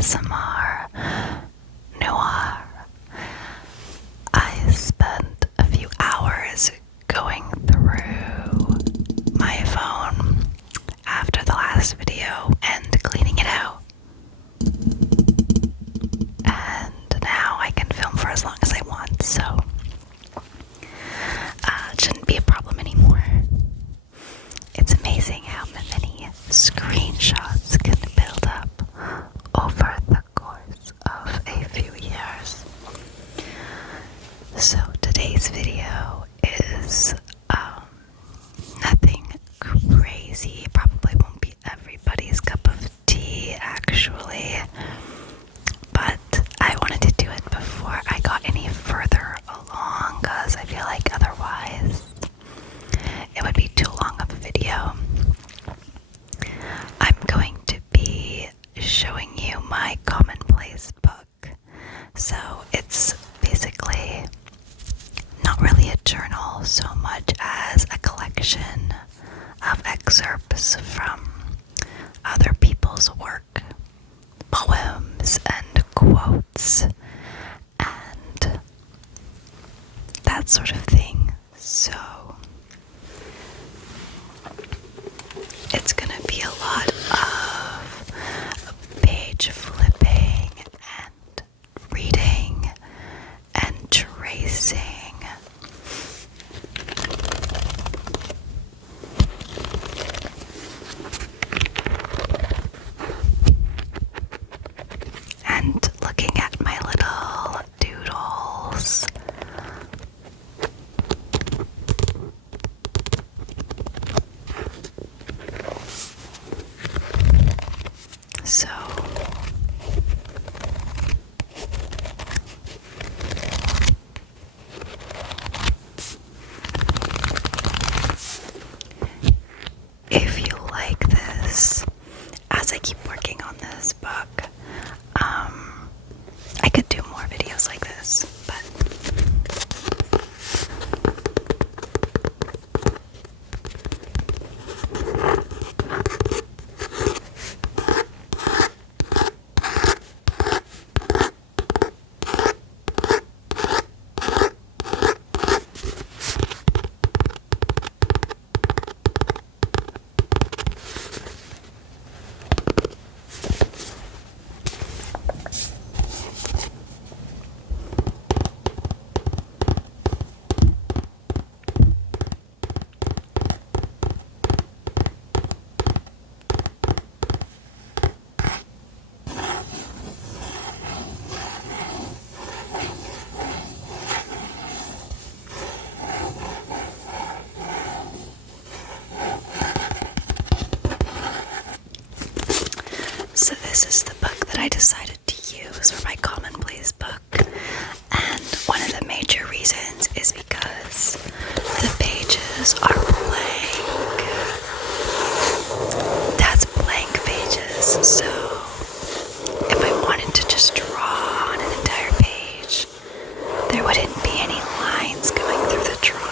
ASMR Noir. I spent a few hours going through my phone after the last video and cleaning it out. And now I can film for as long as I want, so it shouldn't be a problem anymore. It's amazing how many screenshots can build up over the course of a few years. So today's video is nothing crazy. Probably won't be everybody's cup of tea, actually, but I wanted to do it before I got any further along, because I feel like otherwise it would be too long of a video. I'm going to be showing you my commonplace book. So it's basically not really a journal so much as a collection of excerpts from other people's work, poems and quotes and that sort of thing. So it's gonna be a lot of page flipping and reading and tracing. And looking at my little doodles. So if you like this, as I keep working on this book, I could do more videos like this, but so this is the book that I decided to use for my commonplace book, and one of the major reasons is because the pages are blank. That's blank pages, so if I wanted to just draw on an entire page, there wouldn't be any lines going through the drawing.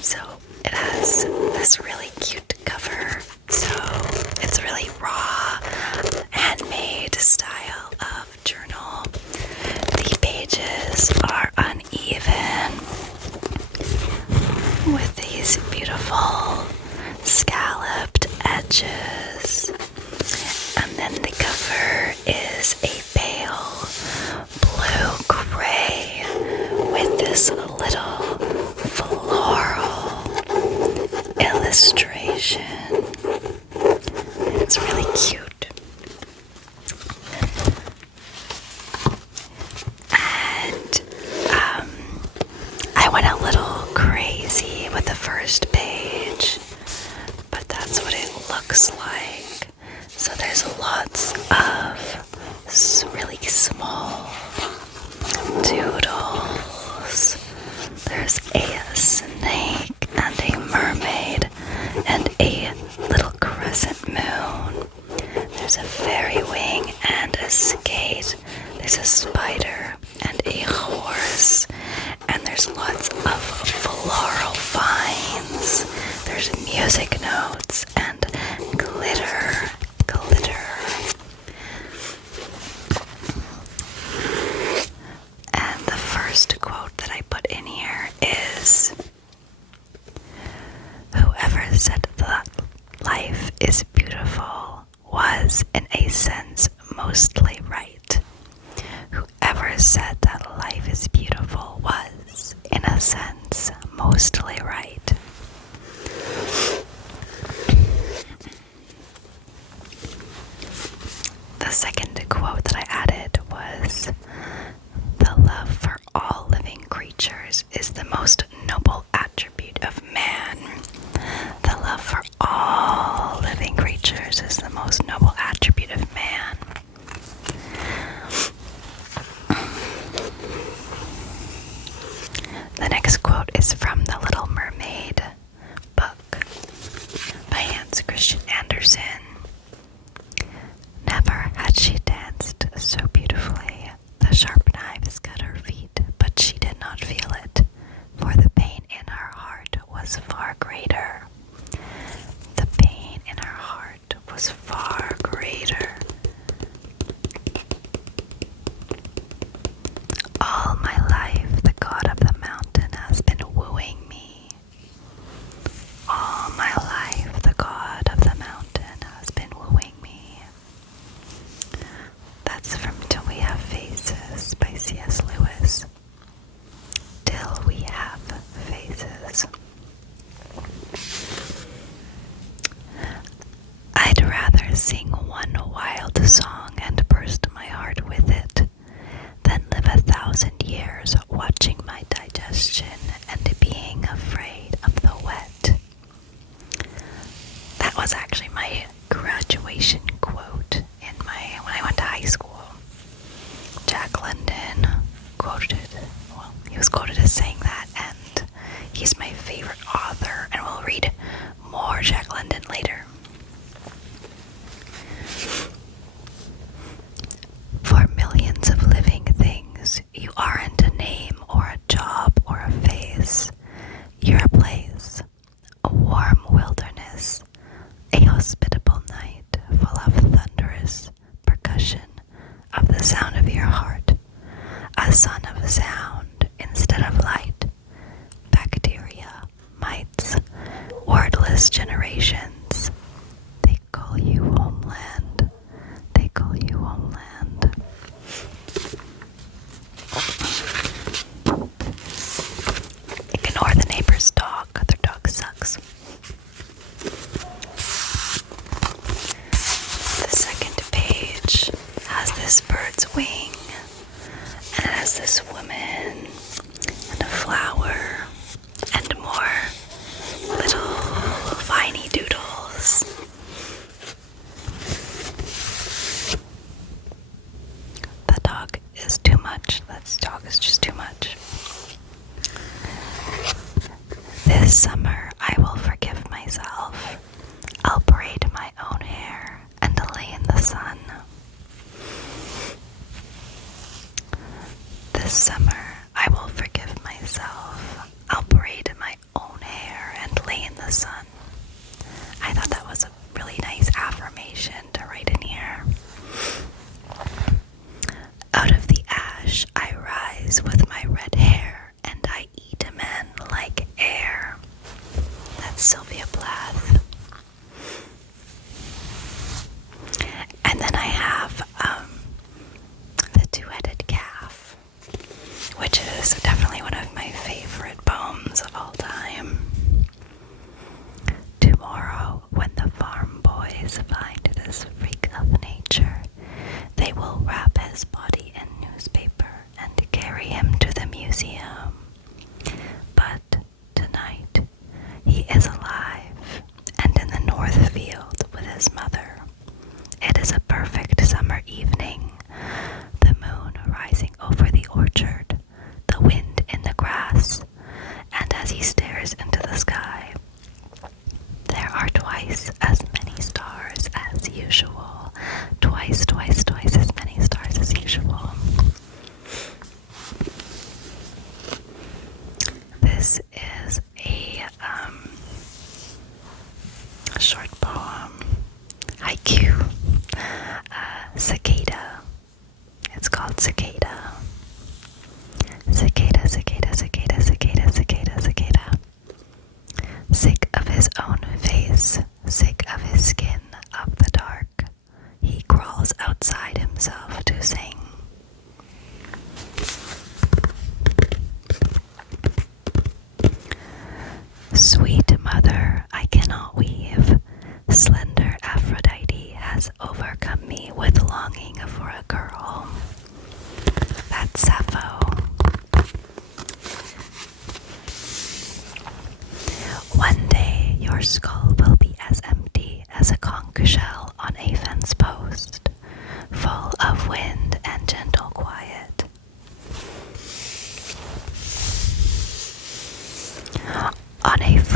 So it has this really cute cover, so it's really raw, handmade style of journal. The pages are uneven with these beautiful scalloped edges, and then the cover is a pale blue-gray with this little floral illustration. It's really cute. And I went a little crazy with the first page, but that's what it looks like. So there's lots of really small doodles. There's a snake and a mermaid and a little crescent moon. There's a fairy wing and a skate. There's a spider and a horse, and there's lots of floral vines. There's music notes and glitter. And the first quote that I put in here is, whoever said that life is beautiful was, in a sense, mostly right. Whoever said that life is beautiful was, in a sense, mostly right. The second quote that I added was, the love for all living creatures is the most noble attribute of man. The love for all living creatures is the most noble attribute of man. The next quote is from The Little Mermaid book by Hans Christian Andersen. Never had she danced so beautifully. The sharp knives cut her feet, but she did not feel it, for the pain in her heart was far greater. The pain in her heart was far greater. All my life, the god of the mountain has been wooing me. All my life, the god of the mountain has been wooing me. That's from Till We Have Faces by C.S. Lewis. Till we have faces. I'd rather sing one wild song and burst my heart with it than live 1,000 years watching my digestion and being afraid of the wet. That was actually my graduation quote when I went to high school. Jack London he was quoted as saying that, and he's my favorite author, and we'll read more Jack London later. For millions of living things, you aren't a name or a job or a face. You're a place, a warm wilderness, a hospitable night full of thunderous percussion of the sound of your heart, a sun of sound instead of light, bacteria, mites, wordless generations. They call you homeland. They call you homeland. Ignore the neighbor's dog. Their dog sucks. The second page has this bird's wing, and it has this woman and a flower and more little viney doodles. The dog is too much. That dog is just too much. This summer I will forgive myself. I'll braid my own hair and lay in the sun. This summer I will forgive myself. I'll braid my own hair and lay in the sun. I thought that was a really nice affirmation to write in here. Out of the ash I rise with my red hair, and I eat men like air. That's Sylvia Plath. And then I have The Two-Headed Calf, which is definitely one of my favorite poems of all time. Tomorrow, when the farm boys find this freak of nature, they will wrap his body in newspaper and carry him to the museum. But tonight, he is alive and in the north field with his mother. It is a perfect summer evening, the moon rising over the orchard, the wind in the grass, and as he stares into the sky, there are twice as many stars as usual. Twice as many stars as usual.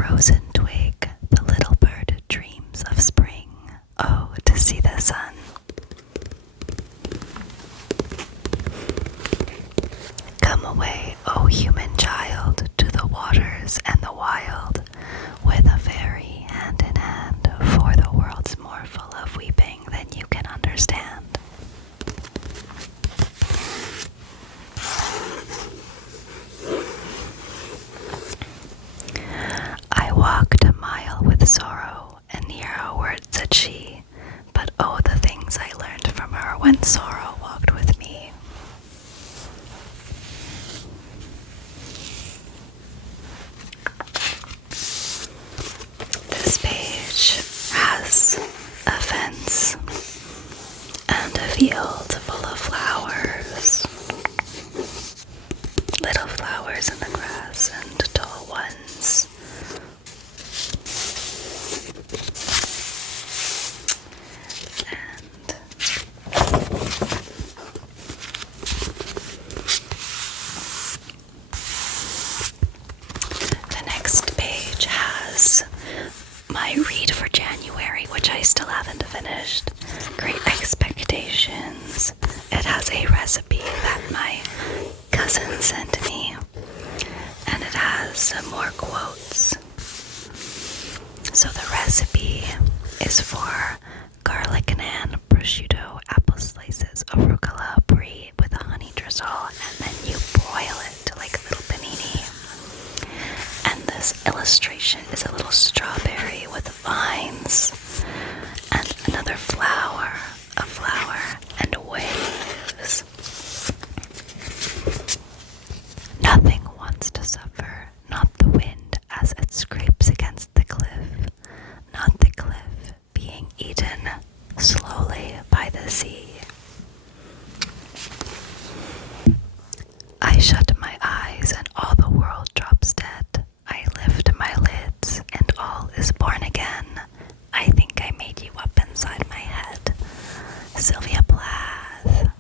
frozen twig, the little bird dreams of spring. Oh, to see the sun. Come away, O human child, to the waters and the wild, with a fairy hand in hand, for the world's more full of weeping than you can understand. I walked a mile with sorrow, and near her words said she, but oh, the things I learned from her when sorrow walked with me. This page has a fence and a field full of flowers. Little flowers in the grass and tall ones. And the next page has my read for January, which I still haven't finished. Great Expectations. It has a recipe that my cousin sent me, and it has some more quotes. So the recipe is for garlic naan, prosciutto, apple slices, arugula, brie with a honey drizzle, and then you broil it like a little panini. And this illustration is a little strawberry with vines and another flower, a flower, and waves. Nothing wants to suffer, not the wind as it scrapes against the cliff, not the cliff being eaten slowly by the sea. I shut my eyes and all the world drops dead. I lift my lids and all is born again. I think I made you up inside my head. Sylvia Plath.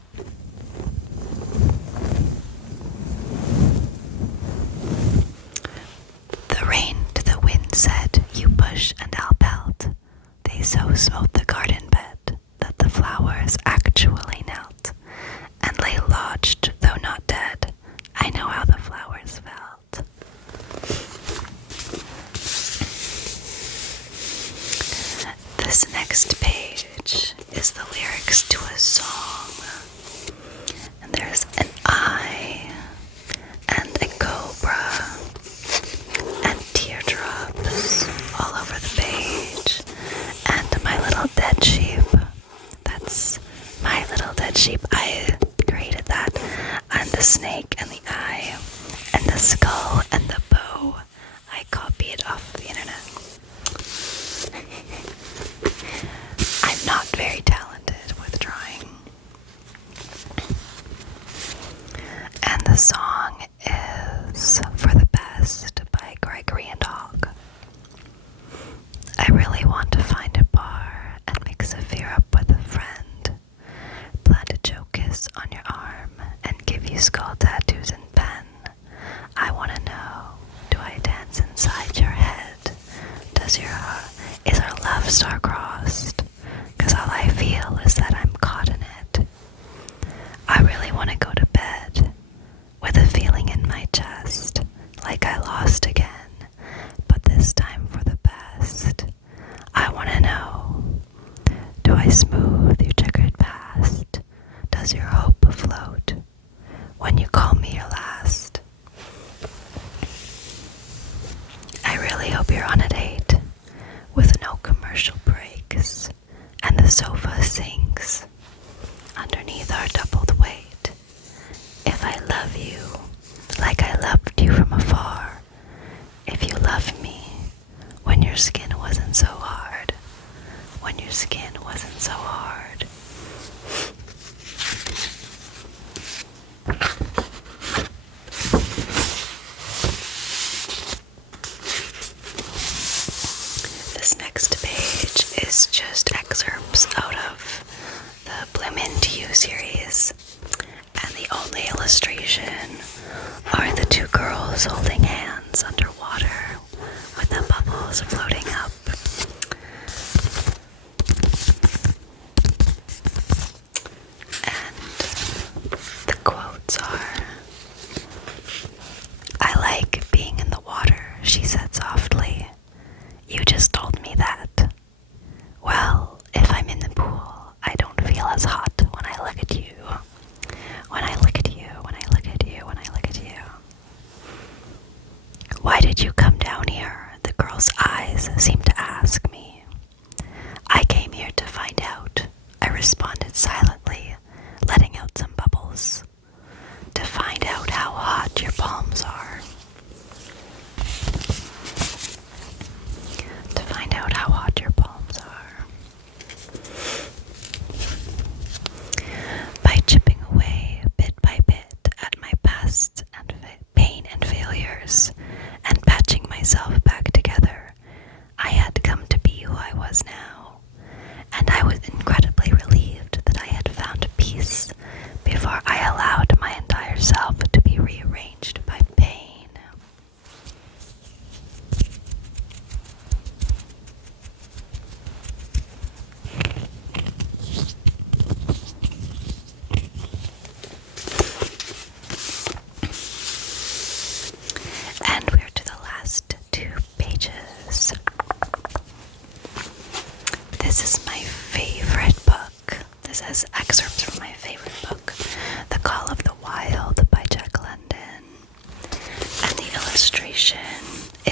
The rain to the wind said, you push and I'll pelt. They so smote the garden bed that the flowers actually knelt and lay lodged though not dead. I know how the flowers felt. This next page is the lyrics to a song. And there's an eye and a cobra and teardrops all over the page. And my little dead sheep. That's my little dead sheep. I created that. And the snake and the eye and the skull and the bow. I copied off the internet. I'm not very talented with drawing. And the song is For the Best by Gregory and Hogg. I really want to find a bar and mix a fear up with a friend. Plant a joke kiss on your arm and give you skull tattoos and pen. I want to know, do I dance inside your head? Is our love star-crossed? 'Cause all I feel is that I'm caught in it. I really want to go to bed with a feeling in my chest, like I lost again, but this time for the best. I want to know, do I smooth your checkered past? Does your hope afloat when you call me your last? I really hope you're on a date with no commercial breaks, and the sofa sinks underneath our doubled weight. If I love you like I loved you from afar, if you love me when your skin wasn't so hard, when your skin wasn't so hard. This next page is just excerpts out of the Bloomin series, and the only illustration are the two girls holding hands underwater with a puff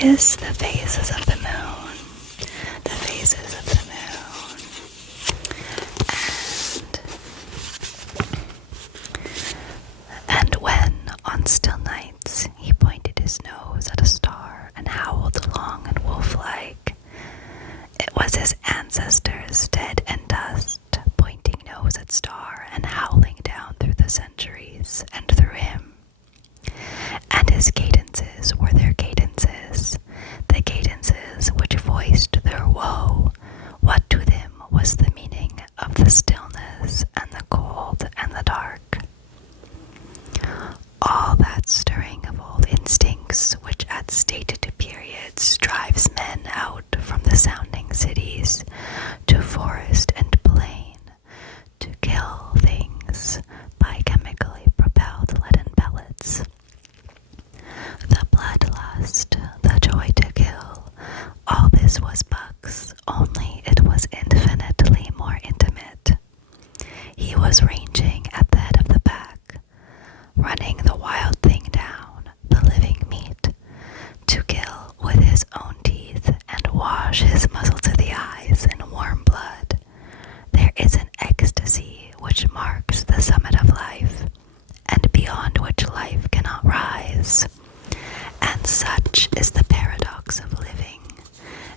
is the phases of the moon. The phases of the moon. And when, on still nights, he pointed his nose at a star and howled long and wolf-like, it was his ancestors, dead in dust, pointing nose at star and howling down through the centuries and through him. And his cadences were their cadences, the cadences which voiced their woe. What to them was the meaning of the stillness and the cold and the dark? All that stirring of old instincts which at stated periods drives men out from the sounding cities to forest and plain to kill things by chemically propelled leaden pellets. The bloodlust, the joy to kill, all this was Buck's, only it was infinitely more intimate. He was ranging at the head of the pack, running the wild thing down, the living meat, to kill with his own teeth and wash his muzzle to the eyes in warm blood. There is an ecstasy which marks the summit of life, and beyond which life cannot rise. And such is the paradox of living,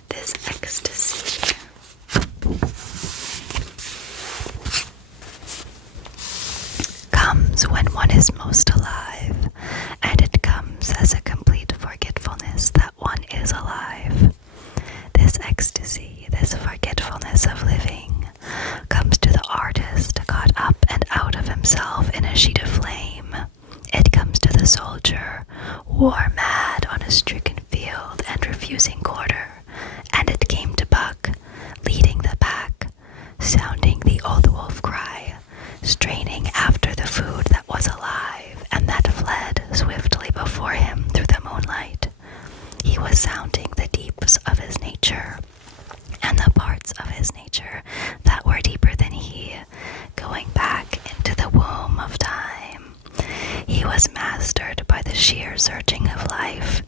this ecstasy. Comes when one is most alive, and it comes as a complete forgetfulness that one is alive. This ecstasy, this forgetfulness of living, comes to the artist caught up and out of himself in a sheet of flame. It comes to the soldier, war mad on a stricken field and refusing quarter, and it came to Buck, leading the pack, sounding the old wolf cry, straining after the food that was alive and that fled swiftly before him through the moonlight. He was sounding the deeps of his nature, and the parts of his nature that were deeper than he, going back into the womb of time. He was mastered by the sheer surging of life,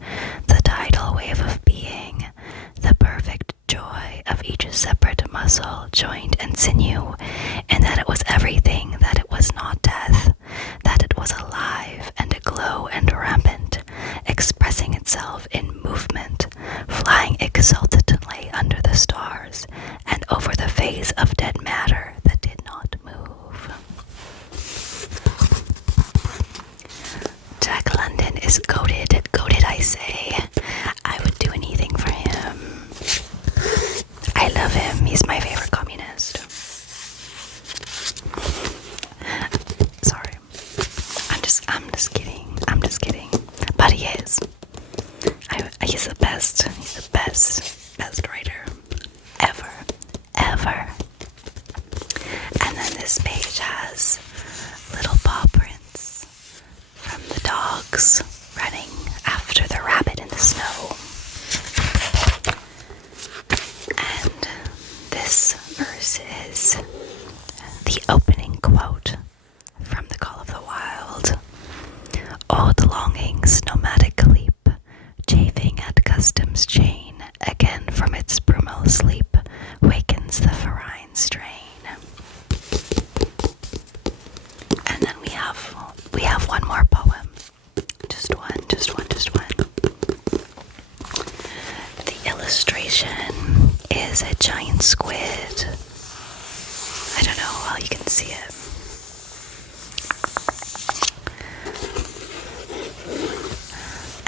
the tidal wave of being, the perfect joy of each separate muscle, joint, and sinew, in that it was everything, that it was not death, that it was alive and aglow and rampant, expressing itself in movement, flying exultantly under the stars and over the face of dead matter that did not move. Jack London is goated I say. I would do anything for him. I love him. He's my favorite communist. Sorry. I'm just kidding. But he is. He's the best. He's the best writer ever. And then this page has little paw prints from the dogs running after the rabbit in the snow. And this verse is the opening quote from The Call of the Wild. Old longings nomadic leap, chafing at custom's chain, again from its brumal sleep, wakens the ferine strain. And then we have one more poem. Just one. The illustration is a giant squid. I don't know how you can see it.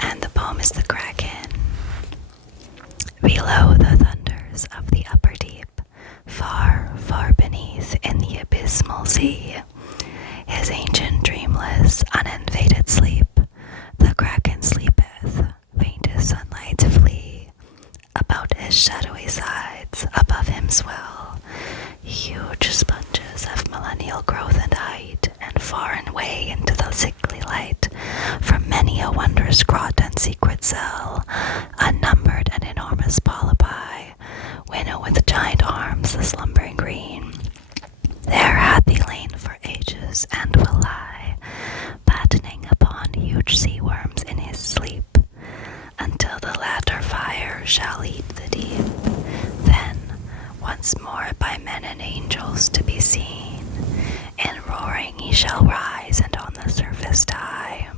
And the poem is The Kraken. Below the thunders of the upper deep, far, far beneath in the abysmal sea, his ancient dreamless, uninvaded sleep, the Kraken sleepeth, faintest sunlight to flee. About his shadowy sides, above him swell huge sponges of millennial growth and height, and far and away into the sickly light, from many a wondrous grot and secret cell, unnumbered and enormous polypi, winnow with giant arms the slumbering green. There hath he lain for ages, and will lie, battening upon huge sea worms in his sleep, until the latter shall eat the deep. Then once more by men and angels to be seen, in roaring he shall rise and on the surface die.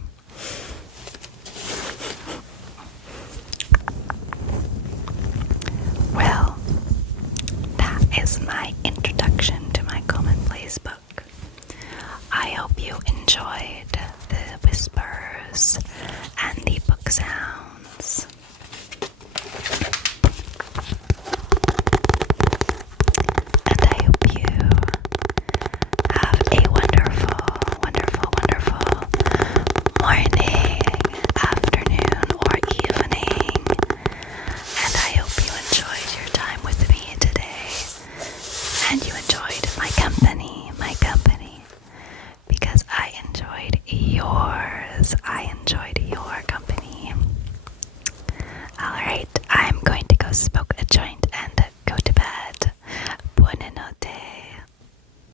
Well, that is my introduction to my commonplace book. I hope you enjoyed the whispers and the book sounds. And I hope you have a wonderful, wonderful, wonderful morning, afternoon, or evening. And I hope you enjoyed your time with me today. And you enjoyed my company, because I enjoyed yours. I enjoyed